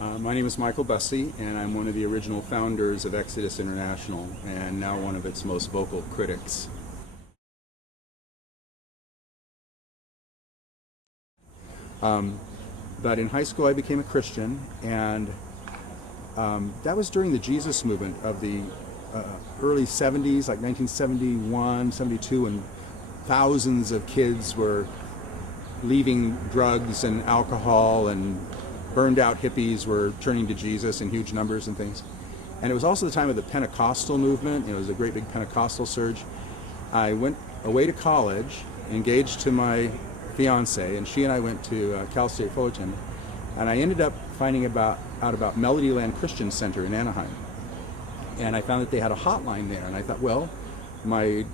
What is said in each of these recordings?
My name is Michael Bussee, and I'm one of the original founders of Exodus International, and now one of its most vocal critics. But in high school I became a Christian, and that was during the Jesus movement of the early 70s, like 1971, 72, and thousands of kids were leaving drugs and alcohol, and burned out hippies were turning to Jesus in huge numbers and things. And it was also the time of the Pentecostal movement. It was a great big Pentecostal surge. I went away to college, engaged to my fiance, and she and I went to Cal State Fullerton, and I ended up finding out about Melodyland Christian Center in Anaheim. And I found that they had a hotline there, and I thought, well, my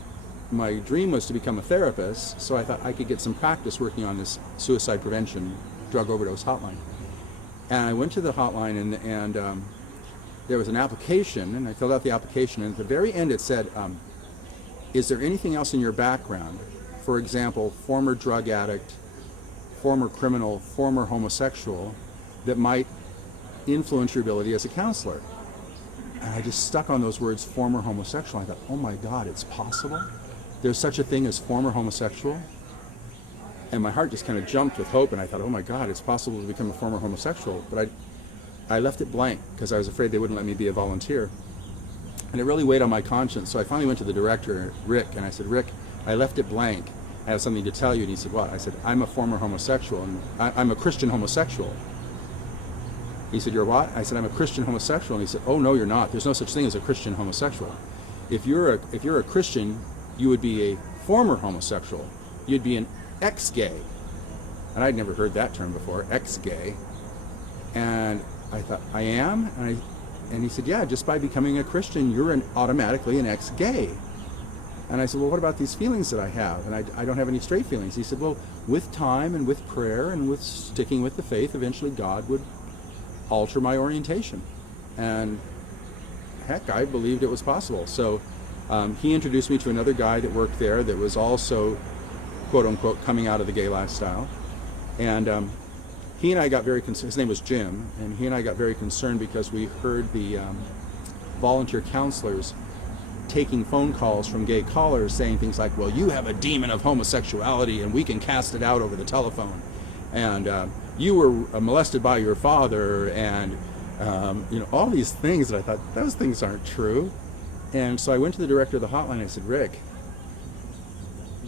dream was to become a therapist, so I thought I could get some practice working on this suicide prevention drug overdose hotline. And I went to the hotline, and there was an application, and I filled out the application, and at the very end it said, is there anything else in your background, for example, former drug addict, former criminal, former homosexual, that might influence your ability as a counselor? And I just stuck on those words, former homosexual. I thought, oh my God, it's possible? There's such a thing as former homosexual? And my heart just kind of jumped with hope, and I thought, oh my God, it's possible to become a former homosexual. But I left it blank because I was afraid they wouldn't let me be a volunteer. And it really weighed on my conscience. So I finally went to the director, Rick, and I said, Rick, I left it blank. I have something to tell you. And he said, what? I said, I'm a former homosexual, and I'm a Christian homosexual. He said, you're what? I said, I'm a Christian homosexual. And he said, oh no, you're not. There's no such thing as a Christian homosexual. If you're a Christian, you would be a former homosexual. You'd be an exgay. And I'd never heard that term before, exgay. And I thought, I am? And he said, yeah, just by becoming a Christian, you're automatically an ex-gay. And I said, well, what about these feelings that I have? And I don't have any straight feelings. He said, well, with time and with prayer and with sticking with the faith, eventually God would alter my orientation. And heck, I believed it was possible. So he introduced me to another guy that worked there that was also, quote unquote, coming out of the gay lifestyle. And he and I got very concerned. His name was Jim, and he and I got very concerned because we heard the volunteer counselors taking phone calls from gay callers saying things like, well, you have a demon of homosexuality and we can cast it out over the telephone. And you were molested by your father, and all these things that I thought, those things aren't true. And so I went to the director of the hotline and I said, Rick,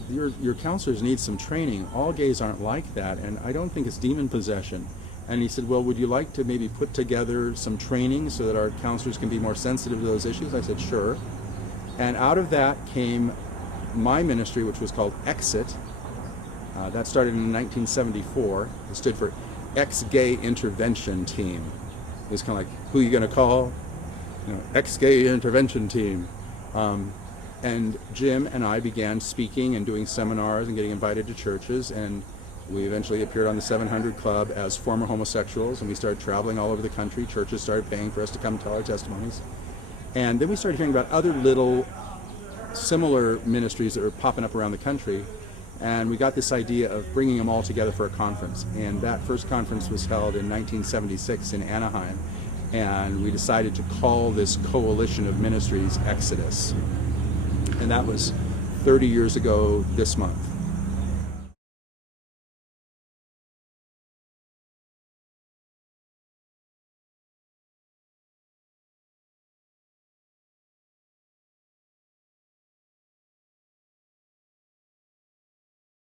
your counselors need some training. All gays aren't like that, and I don't think it's demon possession. And he said, well, would you like to maybe put together some training so that our counselors can be more sensitive to those issues? I said, sure. And out of that came my ministry, which was called Exit. That started in 1974. It stood for Ex-Gay Intervention Team. It was kind of like, who are you going to call? Ex-Gay Intervention Team. And Jim and I began speaking and doing seminars and getting invited to churches, and we eventually appeared on the 700 Club as former homosexuals, and we started traveling all over the country. Churches started paying for us to come tell our testimonies. And then we started hearing about other little similar ministries that were popping up around the country, and we got this idea of bringing them all together for a conference. And that first conference was held in 1976 in Anaheim, and we decided to call this coalition of ministries Exodus. And that was 30 years ago this month.